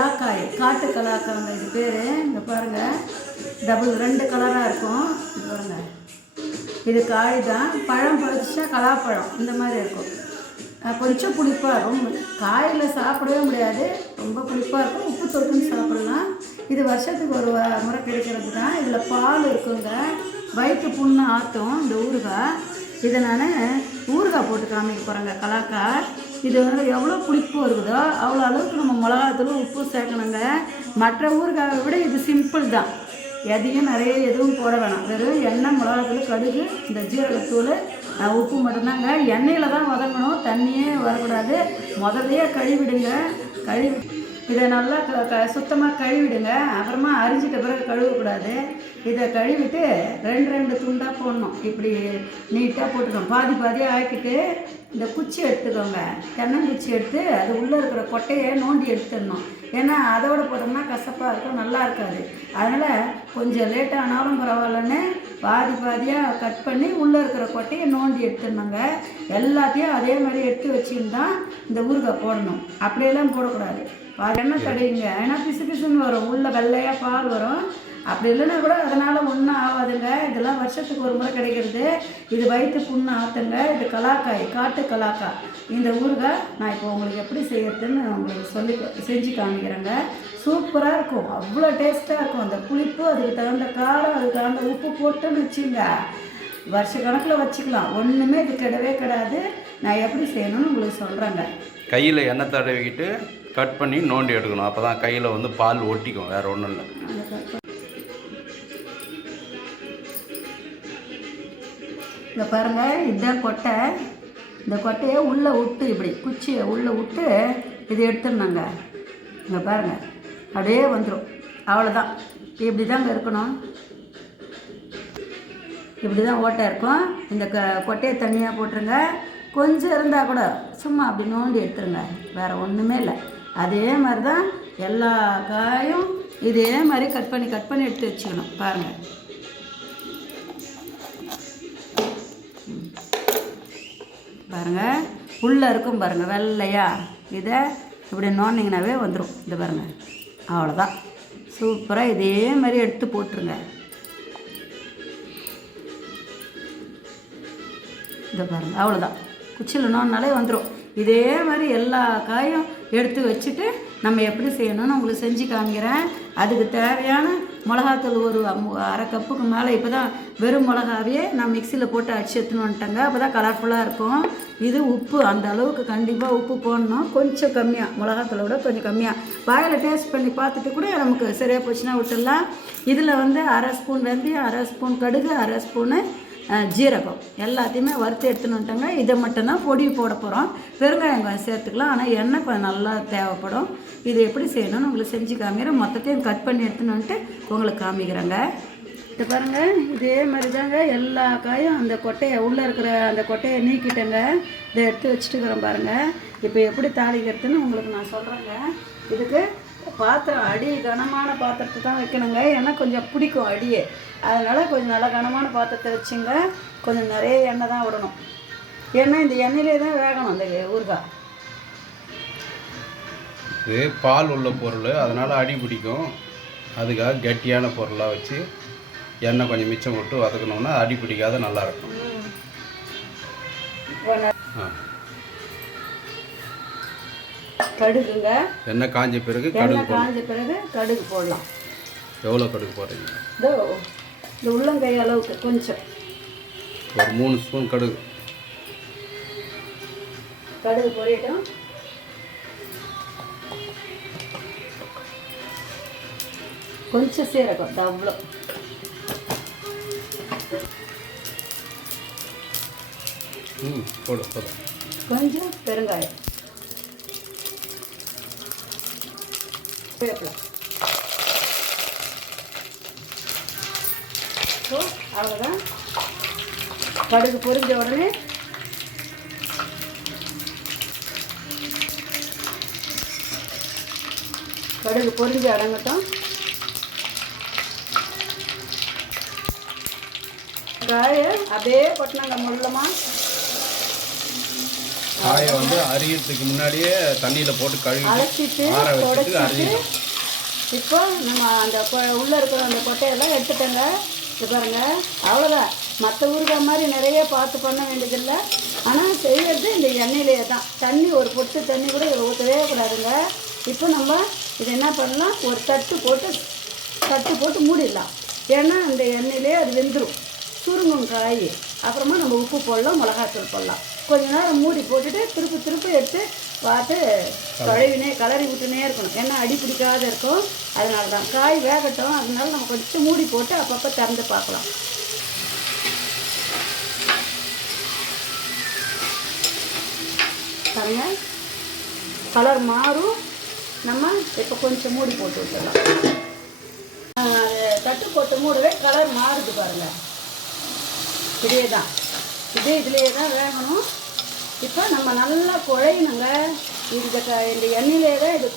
கலாக்காய், காட்டு கலாக்காங்க இது பேர். இங்கே பாருங்கள், டபுள் 2 கலராக இருக்கும். இது பாருங்கள், இது காய் தான். பழம் பறிச்சா கலாப்பழம் இந்த மாதிரி இருக்கும். கொஞ்சம் புளிப்பாக, ரொம்ப காயில் சாப்பிடவே முடியாது, ரொம்ப புளிப்பாக இருக்கும். உப்பு தொட்டுன்னு சாப்பிட்லாம். இது வருஷத்துக்கு ஒரு முறை கிடைக்கிறது தான். இதில் பால் இருக்குங்க, வயிற்று புண்ணு ஆற்றும் இந்த ஊறுகாய். இதை நான் ஊறுகாய் போட்டு காமிக்க போகிறேங்க. கலாக்காய் இது வந்து எவ்வளோ புளிப்பு இருக்குதோ அவ்வளோ அளவுக்கு நம்ம மிளகாத்தூள் உப்பு சேர்க்கணுங்க. மற்ற ஊறுகாயை விட இது சிம்பிள் தான். எதையும் நிறைய எதுவும் போட வேணாம். வெறும் எண்ணெய், மிளகாத்தூள், கடுகு, இந்த ஜீரகத்தூள், உப்பு மட்டும்தாங்க. எண்ணெயில் தான் வதங்கணும், தண்ணியே வரக்கூடாது. முதல்லையே கழுவிடுங்க. இதை நல்லா சுத்தமாக கழுவிடுங்க. அப்புறமா அரிஞ்சிட்ட பிறகு கழுவக்கூடாது. இதை கழுவிட்டு 2 துண்டாக போடணும். இப்படி நீட்டாக போட்டுக்கணும். பாதியாக ஆக்கிட்டு இந்த குச்சி எடுத்துக்கோங்க. தென்னங்குச்சி எடுத்து அது உள்ளே இருக்கிற கொட்டையை நோண்டி எடுத்துடணும். ஏன்னா அதோடு போட்டோம்னா கசப்பாக இருக்கும், நல்லா இருக்காது. அதனால் கொஞ்சம் லேட்டானாலும் பரவாயில்லன்னு பாதியாக கட் பண்ணி உள்ளே இருக்கிற கொட்டையை நோண்டி எடுத்துடணுங்க. எல்லாத்தையும் அதே மாதிரி எடுத்து வச்சுருந்தா இந்த ஊறுகாய் போடணும். அப்படியெல்லாம் போடக்கூடாது. எண்ணெய் தடையுங்க, ஏன்னா பிசு பிசுன்னு வரும், உள்ளே வெள்ளையாக பால் வரும். அப்படி இல்லைன்னா கூட அதனால் ஒன்றும் ஆகாதுங்க. இதெல்லாம் வருஷத்துக்கு ஒரு முறை கிடைக்கிறது. இது வயிற்று புண்ணு ஆற்றுங்க. இது கலாக்காய், காட்டு கலாக்காய். இந்த ஊறுகாய் நான் இப்போ உங்களுக்கு எப்படி செய்யறதுன்னு உங்களுக்கு செஞ்சு காமிக்கிறேங்க. சூப்பராக இருக்கும், அவ்வளோ டேஸ்ட்டாக இருக்கும். அந்த புளிப்பு, அதுக்கு தகுந்த காரம், அதுக்கு தகுந்த உப்பு போட்டுன்னு வச்சுங்க, வருஷ கணக்கில் வச்சுக்கலாம். ஒன்றுமே இது கிடவே கிடாது. நான் எப்படி செய்யணும்னு உங்களுக்கு சொல்கிறேங்க. கையில் எண்ணெய் தடவிக்கிட்டு கட் பண்ணி நோண்டி எடுக்கணும். அப்போ தான் கையில் வந்து பால் ஒட்டிக்கும், வேறு ஒன்றும் இல்லை. இங்கே பாருங்கள், இதுதான் கொட்டை. இந்த கொட்டையை உள்ளே விட்டு, இப்படி குச்சியை உள்ளே விட்டு இது எடுத்துடணுங்க. இங்கே பாருங்கள், அப்படியே வந்துடும். அவ்வளோதான். இப்படி தாங்க இருக்கணும். இப்படி தான் ஓட்டை இருக்கும். இந்த கொட்டையை தனியாக போட்டுருங்க. கொஞ்சம் இருந்தால் கூட சும்மா அப்படி நோண்டி எடுத்துருங்க, வேறு ஒன்றுமே இல்லை. அதே மாதிரி தான் எல்லா காயும் இதே மாதிரி கட் பண்ணி எடுத்து வச்சுக்கணும். பாருங்கள், பாருங்கள், உள்ளே இருக்கும் பாருங்கள் வெள்ளையா. இதை இப்படி நோண்டிங்கனாவே வந்துடும். இது பாருங்கள், அவ்வளோதான். சூப்பராக இதே மாதிரி எடுத்து போட்டுருங்க. இதை பாருங்கள், அவ்வளோதான். குச்சியில் நோண்டினாலே வந்துடும். இதே மாதிரி எல்லா காயும் எடுத்து வச்சுட்டு நம்ம எப்படி செய்யணும்னு உங்களுக்கு செஞ்சு காமிக்கிறேன். அதுக்கு தேவையான மிளகாத்தூள் ஒரு 1/2 கப்புக்கு மேலே. இப்போ தான் வெறும் மிளகாவே நான் மிக்சியில் போட்டு அடிச்சு எடுத்துன்னு வந்துட்டேங்க. அப்போ தான் கலர்ஃபுல்லாக இருக்கும். இது உப்பு அந்த அளவுக்கு கண்டிப்பாக உப்பு போடணும். கொஞ்சம் கம்மியாக, மிளகாத்தூளை விட கொஞ்சம் கம்மியாக. வாயில் டேஸ்ட் பண்ணி பார்த்துட்டு கூட நமக்கு சரியாக போச்சுன்னா விட்டுடலாம். இதில் வந்து 1/2 ஸ்பூன் வெந்தயம், 1/2 ஸ்பூன் கடுகு, 1/2 ஸ்பூனு ஜீரகம் எல்லாத்தையுமே வறுத்து எடுத்துன்னு வந்துட்டாங்க. இதை மட்டும்தான் பொடி போட போகிறோம். பெருங்காயம் சேர்த்துக்கலாம், ஆனால் எண்ணெய் கொஞ்சம் நல்லா தேவைப்படும். இது எப்படி செய்யணும்னு உங்களுக்கு செஞ்சு காமிக்கிறேன். மொத்தத்தையும் கட் பண்ணி எடுத்துன்னு வந்துட்டு உங்களுக்கு காமிக்கிறேங்க. இது பாருங்கள், இதே மாதிரி தாங்க எல்லா காயும். அந்த கொட்டையை உள்ளே இருக்கிற அந்த கொட்டையை நீக்கிட்டேங்க. இதை எடுத்து வச்சுட்டுக்கிறேன் பாருங்கள். இப்போ எப்படி தாளிக்கிறதுன்னு உங்களுக்கு நான் சொல்கிறேங்க. இதுக்கு பாத்திரம் அடி கனமான பாத்திரத்தை தான் வைக்கணுங்க. ஏன்னா கொஞ்சம் பிடிக்கும் அடியே. அதனால் கொஞ்சம் நல்லா கனமான பாத்திரத்தை வச்சுங்க. கொஞ்சம் நிறைய எண்ணெய் தான் விடணும். ஏன்னா இந்த எண்ணெயிலே தான் வேகணும் அந்த ஊறுகாய். இது பால் உள்ள பொருள், அதனால் அடி பிடிக்கும். அதுக்காக கட்டியான பொருளாக வச்சு எண்ணெய் கொஞ்சம் மிச்சம் விட்டு வதக்கணும்னா அடி பிடிக்காத நல்லாயிருக்கும். கடுகுங்க, எண்ணெய் காஞ்ச பிறகு கடுகு போடலாம். எவ்வளோ கடுகு போடுறீங்க? இந்த உள்ளங்கை அளவுக்கு கொஞ்சம், ஒரு 3 ஸ்பூன் கடுகு பொரியட்டும். கொஞ்சம் சீரகம், அவ்வளோ. போதும். கொஞ்சம் பெருங்காயம், வேப்பிலை. அவ்வளோதான். கடுகு பொரிஞ்ச உடனே கடுகு பொரிஞ்சு அடங்கட்டும். காயை அப்படியே கொட்டினாங்க முள்ளமாக. காயை வந்து அரியறதுக்கு முன்னாடியே தண்ணியில் போட்டு கழுவி அலசிட்டு ஆற வச்சுட்டு தொடச்சிட்டு அரியணும். இப்போ நம்ம அந்த உள்ளே இருக்கிற அந்த கொட்டையெல்லாம் எடுத்துட்டேங்க. இது பாருங்க, அவ்வளோதான். மற்ற ஊறுகாய் மாதிரி நிறைய பார்த்து பண்ண வேண்டியதில்லை. ஆனால் செய்கிறது இந்த எண்ணெயிலே தான். தண்ணி ஒரு பொட்டு தண்ணி கூட இதில் ஊற்றவே கூடாதுங்க. இப்போ நம்ம இது என்ன பண்ணலாம், ஒரு தட்டு போட்டு மூடிடலாம். ஏன்னா அந்த எண்ணெயிலே அது வெந்துடும், சுருங்கும் காய். அப்புறமா நம்ம உப்பு போடலாம், மிளகாத்தூள் போடலாம். கொஞ்ச நேரம் மூடி போட்டுட்டு திருப்பி எடுத்து பார்த்து கலரி விட்டுனே இருக்கணும். ஏன்னா அடி பிடிக்காத இருக்கும். அதனால தான் காய் வேகட்டும். அதனால நம்ம கொஞ்சம் மூடி போட்டு அப்பப்போ திறந்து பார்க்கலாம். பாருங்க, கலர் மாறும். நம்ம இப்போ கொஞ்சம் மூடி போட்டு விட்டுடலாம். அது தட்டு போட்டு மூடவே கலர் மாறுது பாருங்கள். இதுலேயே தான் வேகணும். இப்போ நம்ம நல்லா குழையணுங்க. இந்த எண்ணெயிலே தான் இது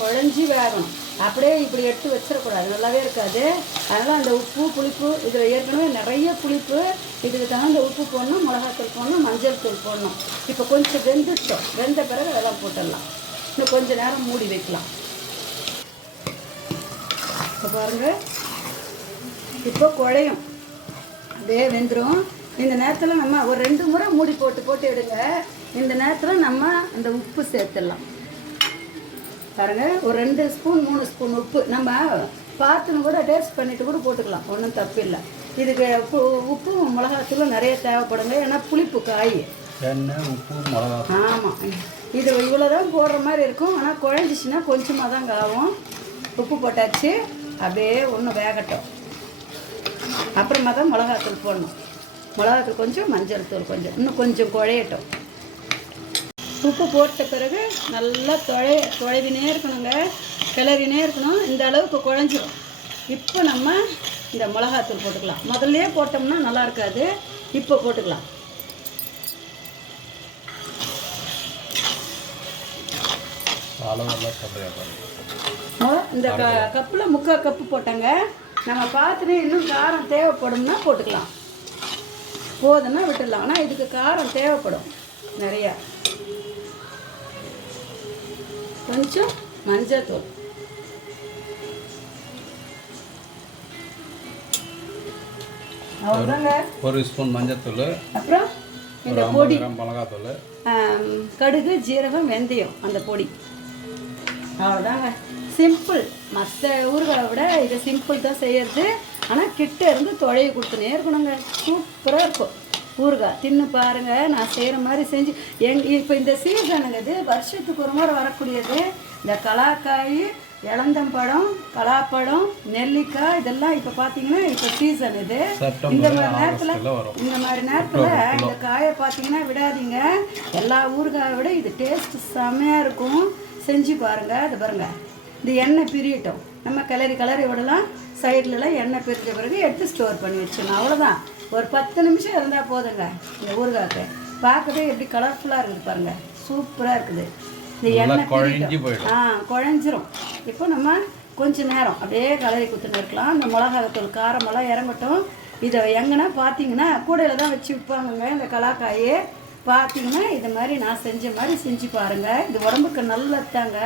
குழஞ்சி வேகணும். அப்படியே இப்படி எடுத்து வச்சிடக்கூடாது, நல்லாவே இருக்காது. அதனால் அந்த உப்பு புளிப்பு இதில் ஏற்கனவே நிறைய புளிப்பு. இதுக்கு தகுந்த உப்பு போடணும், மிளகாத்தூள் போடணும், மஞ்சள் தூள் போடணும். இப்போ கொஞ்சம் வெந்துட்டோம். வெந்த பிறகு அதெல்லாம் போட்டுடலாம். இன்னும் கொஞ்சம் நேரம் மூடி வைக்கலாம். இப்போ பாருங்கள், இப்போ குழையும், அப்படியே வெந்துடும். இந்த நேரத்தில் நம்ம ஒரு 2 முறை மூடி போட்டு எடுங்க. இந்த நேரத்தில் நம்ம இந்த உப்பு சேர்த்துடலாம். பாருங்கள், ஒரு 2 ஸ்பூன் 3 ஸ்பூன் உப்பு நம்ம பார்த்துன்னு கூட டேஸ்ட் பண்ணிவிட்டு கூட போட்டுக்கலாம், ஒன்றும் தப்பு இல்லை. இதுக்கு உப்பு மிளகாத்தூளும் நிறைய தேவைப்படுங்க. ஏன்னா புளிப்பு காய், எண்ணெய், உப்பு, மிளகா. ஆமாம், இது இவ்வளோ தான் போடுற மாதிரி இருக்கும். ஆனால் குழஞ்சிச்சின்னா கொஞ்சமாக தான் ஆகும். உப்பு போட்டாச்சு, அப்படியே ஒன்று வேகட்டும். அப்புறமா தான் மிளகாத்தூள் போடணும். மிளகாத்தூள் கொஞ்சம், மஞ்சள் தூள் கொஞ்சம், இன்னும் கொஞ்சம் குழையட்டும். உப்பு போட்ட பிறகு நல்லா குழைவினே இருக்கணுங்க, கிளறினே இருக்கணும். இந்த அளவுக்கு குழஞ்சிடும். இப்போ நம்ம இந்த மிளகாத்தூள் போட்டுக்கலாம். முதல்லையே போட்டோம்னா நல்லா இருக்காது, இப்போ போட்டுக்கலாம். இந்த கப்பில் 3/4 கப்பு போட்டேங்க. நம்ம பார்த்துட்டு இன்னும் காரம் தேவைப்படும்னா போட்டுக்கலாம், போதுன்னா விட்டுடலாம். ஆனால் இதுக்கு காரம் தேவைப்படும் நிறையா. கொஞ்சம் மஞ்சள் தூள், அவ்வளோதாங்க. 1 ஸ்பூன் மஞ்சள் தூள், அப்புறம் இந்த பொடி மிளகாத்தூள், கடுகு, ஜீரகம், வெந்தயம், அந்த பொடி. அவ்வளோதாங்க, சிம்பிள். மற்ற ஊறுகாயை விட இது சிம்பிள் தான் செய்யறது. ஆனால் கிட்ட இருந்து தொலைவி கொடுத்துனே இருக்கணுங்க. சூப்பராக இருக்கும் ஊறுகாய். தின்னு பாருங்கள், நான் செய்கிற மாதிரி செஞ்சு. இப்போ இந்த சீசனுங்க, இது வருஷத்துக்கு ஒரு முறை வரக்கூடியது. இந்த கலாக்காய், இளந்தம்பழம், பலாப்பழம், நெல்லிக்காய், இதெல்லாம் இப்போ பார்த்தீங்கன்னா இப்போ சீசன். இது இந்த மாதிரி நேரத்தில் இந்த காயை பார்த்தீங்கன்னா விடாதீங்க. எல்லா ஊறுகாயை விட இது டேஸ்ட் செம்மையாக இருக்கும். செஞ்சு பாருங்கள். இது பாருங்கள், இந்த எண்ணெய் பிரியட்டும். நம்ம கிளறி விடலாம். சைட்லலாம் எண்ணெய் பிரிஞ்ச பிறகு எடுத்து ஸ்டோர் பண்ணி வச்சிடணும். அவ்வளோதான். ஒரு 10 நிமிஷம் இருந்தால் போதுங்க. இந்த ஊறுகாய்க்கு பார்க்கவே எப்படி கலர்ஃபுல்லாக இருக்குது பாருங்கள், சூப்பராக இருக்குது. இந்த எண்ணெய் குழஞ்சிரும். இப்போ நம்ம கொஞ்சம் நேரம் அப்படியே கலரி குத்துன்னு இருக்கலாம். இந்த மிளகாத்தூள் காரமெல்லாம் இறங்கட்டும். இதை எங்கன்னா பார்த்தீங்கன்னா கூடையில் தான் வச்சு விற்பாங்கங்க. இந்த கலாக்காயே பார்த்தீங்கன்னா இது மாதிரி நான் செஞ்ச மாதிரி செஞ்சு பாருங்கள். இது உடம்புக்கு நல்லதாங்க.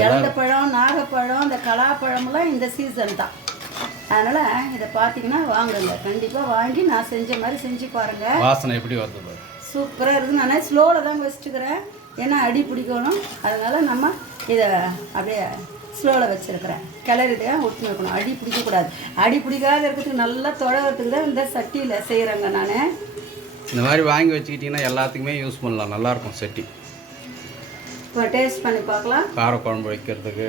இழந்த பழம், நாகப்பழம், இந்த கலாப்பழமெல்லாம் இந்த சீசன் தான். அதனால் இதை பார்த்தீங்கன்னா வாங்குங்க, கண்டிப்பாக வாங்கி நான் செஞ்ச மாதிரி செஞ்சு பாருங்கள். வாசனை எப்படி வருது? சூப்பராக இருக்குது. நான் ஸ்லோவில் தாங்க வச்சுட்டுக்கிறேன், ஏன்னா அடி பிடிக்கணும். அதனால் நம்ம இதை அப்படியே ஸ்லோவில் வச்சுருக்கிறேன். கிளறிட்டு விட்டுன்னு இருக்கணும், அடி பிடிக்கக்கூடாது. அடி பிடிக்காத இருக்கிறதுக்கு நல்லா தொழகிறதுக்கு தான் இந்த சட்டியில் செய்கிறேங்க நான். இந்த மாதிரி வாங்கி வச்சுக்கிட்டிங்கன்னா எல்லாத்துக்குமே யூஸ் பண்ணலாம், நல்லாயிருக்கும் சட்டி. இப்போ டேஸ்ட் பண்ணி பார்க்கலாம். காரக்குழம்பு வைக்கிறதுக்கு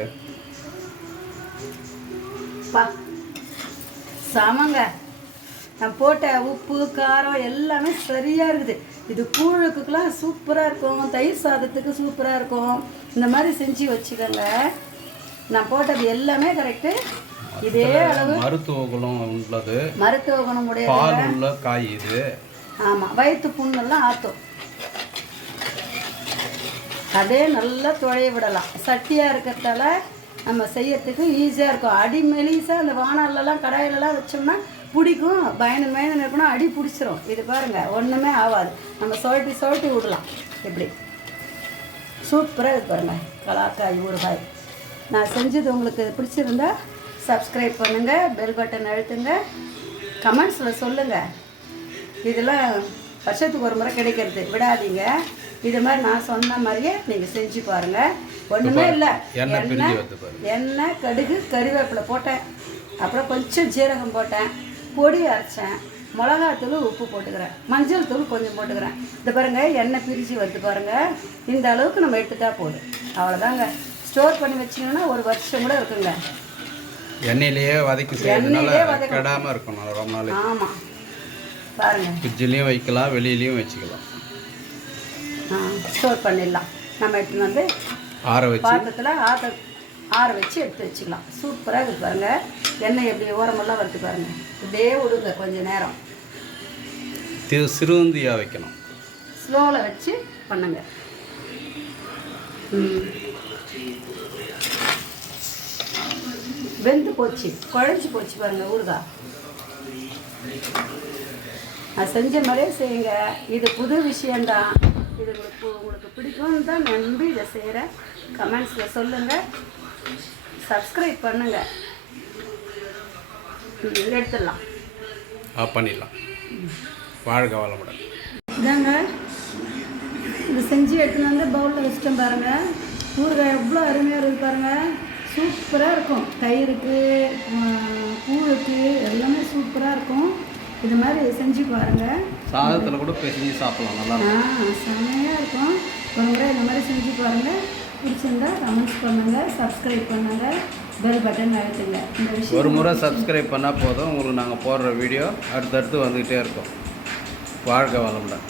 சமங்க. நான் போட்ட உப்பு காரம் எல்லாமே சரியாக இருக்குது. இது கூழுக்குலாம் சூப்பராக இருக்கும், தயிர் சாதத்துக்கு சூப்பராக இருக்கும். இந்த மாதிரி செஞ்சு வச்சுக்கோங்க. நான் போட்டது எல்லாமே கரெக்டு. இதே அளவு மருத்துவ குணம் உள்ளது, மருத்துவ குணம் உடைய பால் உள்ள காய் இது. ஆமாம், வயிற்று புண்ணெல்லாம் ஆற்றும். அதே நல்லா துழைய விடலாம். சட்டியாக இருக்கிறதால நம்ம செய்யறதுக்கு ஈஸியாக இருக்கும். அடி மெலிசாக அந்த வானல்லாம் கடாயிலெலாம் வச்சோம்னா பிடிக்கும். பயந்து இருக்கணும், அடி பிடிச்சிரும். இது பாருங்கள், ஒன்றுமே ஆகாது. நம்ம சுழட்டி விடலாம். இப்படி சூப்பராக இது பாருங்கள், கலாக்காய் ஊறுகாய். நான் செஞ்சது உங்களுக்கு பிடிச்சிருந்தா சப்ஸ்கிரைப் பண்ணுங்கள், பெல் பட்டன் அழுத்துங்க, கமெண்ட்ஸில் சொல்லுங்கள். இதெல்லாம் வருஷத்துக்கு ஒரு முறை கிடைக்கிறது, விடாதீங்க. இது மாதிரி நான் சொன்ன மாதிரியே நீங்கள் செஞ்சு பாருங்கள். ஒன்றுமே இல்லை, எண்ணெய், கடுகு, கறிவேப்பிலை போட்டேன், அப்புறம் கொஞ்சம் ஜீரகம் போட்டேன், பொடி அரைச்சேன், மிளகாத்தூள், உப்பு போட்டுக்கிறேன், மஞ்சள் தூள் கொஞ்சம் போட்டுக்கிறேன். இது பாருங்கள், எண்ணெய் பிரித்து வருது பாருங்கள். இந்த அளவுக்கு நம்ம எடுத்துட்டா போதும், அவ்வளோதாங்க. ஸ்டோர் பண்ணி வச்சிங்கன்னா ஒரு வருஷம் கூட இருக்குங்க. எண்ணெயிலேயே வதக்கி கெடாமல் இருக்கணும் ரொம்ப நாள். ஆமாம் பாருங்கள், ஃப்ரிட்ஜ்லேயும் வைக்கலாம், வெளியிலையும் வச்சுக்கலாம், ஸ்டோர் பண்ணிடலாம். நம்ம எடுத்துன்னு வந்து பாத்திரத்தில் ஆற வச்சு எடுத்து வச்சுக்கலாம். சூப்பராக இருக்குது பாருங்கள். எண்ணெய் எப்படி ஓரமெல்லாம் வருது பாருங்கள். இப்படியே விடுங்க கொஞ்சம் நேரம். சிறுந்தியாக வைக்கணும், ஸ்லோவில் வச்சு பண்ணுங்க. வெந்து போச்சு, குழஞ்சி போச்சு பாருங்கள் ஊறுகாய். நான் செஞ்ச மாதிரியே செய்யுங்க. இது புது விஷயந்தான். இது உங்களுக்கு பிடிக்கும்னு தான் நம்பி இதை செய்கிறேன். கமெண்ட்ஸில் சொல்லுங்கள், சப்ஸ்கிரைப் பண்ணுங்கள். எடுத்துடலாம், ஆஃப் பண்ணிடலாம். வாழ்க வளமுடன். இதாங்க, இது செஞ்சு எடுத்துன்னு வந்து பவுலில் வச்சுட்டேன் பாருங்கள். ஊறுகாய் எவ்வளோ அருமையாக இருக்குது பாருங்கள். சூப்பராக இருக்கும். தயிருக்கு, கூழுக்கு எல்லாமே சூப்பராக இருக்கும். இது மாதிரி செஞ்சு பாருங்கள். சாதத்தில் கூட செஞ்சு சாப்பிடலாம், நல்லா செம்மையாக இருக்கும். ஒரு முறை இந்த மாதிரி செஞ்சு பாருங்கள். பிடிச்சிருந்தா கமெண்ட்ஸ் பண்ணுங்கள், சப்ஸ்கிரைப் பண்ணுங்கள், பெல் பட்டன் அழுத்துங்க. இந்த விஷயம் ஒரு முறை சப்ஸ்கிரைப் பண்ணால் போதும், உங்களுக்கு நாங்கள் போடுற வீடியோ அடுத்தடுத்து வந்துக்கிட்டே இருக்கும். வாழ்க வளமுடன்.